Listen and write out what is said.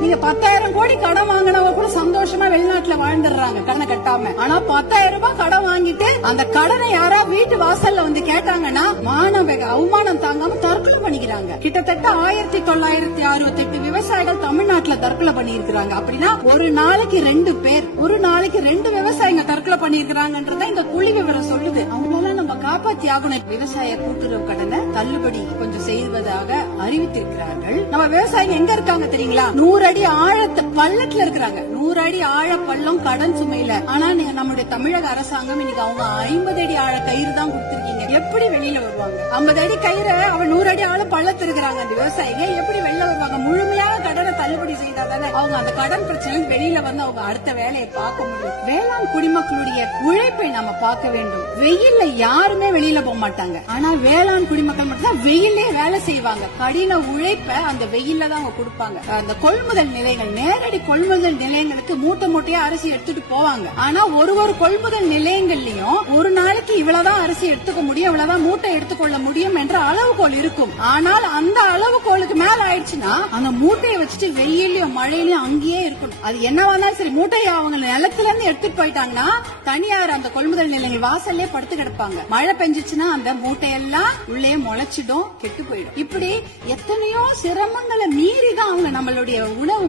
நீங்க 10,000 கோடி கடன் வாங்கினவங்க கூட சந்தோஷமா வெளிநாட்டுல வாழ்ந்துடுறாங்க கடனை கட்டாம. ஆனா 10,000 ரூபாய் கடன் வாங்கிட்டு அந்த கடனை யாரா வீட்டு வாசல்ல வந்து கேட்டாங்கன்னா அவமானம் தாங்காம தற்கொலை பண்ணிக்கிறாங்க. கிட்டத்தட்ட 1968 விவசாயிகள் தமிழ்நாட்டுல தற்கொலை பண்ணிருக்காங்க. அப்படின்னா ஒரு நாளைக்கு 2 பேர், ஒரு நாளைக்கு 2 விவசாயிங்க தற்கொலை பண்ணிருக்காங்கன்றத இந்த புள்ளி விவரம் சொல்லுது. அவங்களெல்லாம் நம்ம காப்பாத்தி ஆகணும். விவசாய கூட்டுறவு கடனை தள்ளுபடி கொஞ்சம் செய்வதாக அறிவித்திருக்கிறார்கள். நம்ம விவசாயிங்க எங்க இருக்காங்க தெரியுங்களா? 100 அடி ஆழத்து பள்ளத்துல இருக்கிறாங்க. 100 அடி ஆழ பள்ளம் கடன் சுமையில. ஆனா நீங்க நம்முடைய தமிழக அரசாங்கம் இன்னைக்கு அவங்க 50 அடி ஆழ கயிறு தான் கொடுத்திருக்கீங்க. எப்படி வெளியில வருவாங்க? 50 அடி கயிறை அவன் 100 அடி ஆழ பள்ளத்து இருக்கிறாங்க. அந்த விவசாயிங்க எப்படி வெளில வருவாங்க? முழுமையாக கடனை தள்ளுபடி செய்தாதானே அவங்க அந்த கடன் பிரச்சனை வெளியில வந்து அவங்க அடுத்த வேலையை பார்க்க முடியும். வேளாண் குடிமக்களுடைய உழைப்பை நம்ம பார்க்க வேண்டும். வெயில்ல யாருமே வெளியில போக மாட்டாங்க. ஆனா வேளாண் குடிமக்கள் மட்டும் தான் வெயிலே வேலை செய்வாங்க. கடின உழைப்ப அந்த வெயில்ல தான் அவங்க கொடுப்பாங்க. அந்த கொள்முதல் நிலையங்கள், நேரடி கொள்முதல் நிலையங்களுக்கு மூட்டை மூட்டையா அரிசி எடுத்துட்டு போவாங்க. ஆனா ஒரு கொள்முதல் நிலையங்கள்லயும் ஒரு நாளைக்கு இவ்வளவுதான் அரிசி எடுத்துக்க முடியும், இவ்வளவுதான் மூட்டை எடுத்துக்கொள்ள முடியும் என்ற அளவுகோல் இருக்கும். ஆனால் அந்த அளவுகோலுக்கு மேல ஆயிடுச்சுன்னா அந்த மூட்டையை வச்சுட்டு வெயிலையும் மழையிலயும் அங்கேயே இருக்கணும். அது என்னவா சரி, மூட்டையை அவங்க நிலத்துல இருந்து எடுத்துட்டு போயிட்டாங்கன்னா தனியார் அந்த கொள்முதல் நிலையங்கள் வாசல்லே படுத்து கிடப்பாங்க. மழை பெஞ்சிச்சுன்னா அந்த மூட்டையெல்லாம் உள்ளே முளைச்சிடும், கெட்டு போயிடும். இப்படி எத்தனையோ சிரமங்களை மீறிதான் அவங்க நம்மளுடைய உணவு